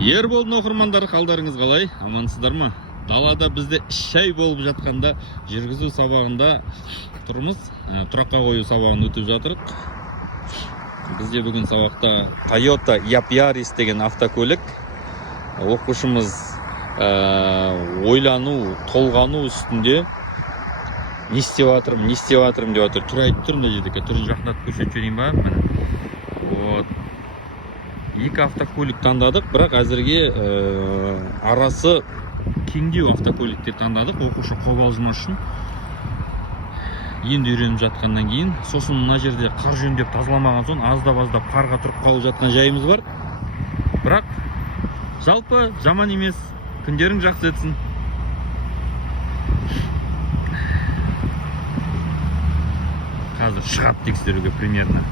Ерболдың оқырмандары, қалдарыңыз қалай? Амансыздар ма? Далада бізде шай болып жатқанда жүргізу сабағында тұрмыз. Тұраққа қою сабағын өтіп жатырық. Бізде бүгін сабақта Toyota Yaris деген автокөлік. Оқушымыз ойлану, толғану үстінде не істеп жатырмын деп жатыр. Тұр айтып тұр, мына жерде түрін жақындатып көрсетіп жіберейін ба? Вот. Екі автокөлік таңдадық, бірақ әзірге арасы кеңдеу автокөліктер таңдадық, оқушы қобалжымас үшін. Енді үйреніп жатқаннан кейін, сосын мына жерде қар жөндеп тазаламаған соң аздап қарға тұрып қалып жатқан жайымыз бар. Бірақ жалпы жаман емес, күндерің жақсы өтсін. Қазір шығады тексеруге примерно.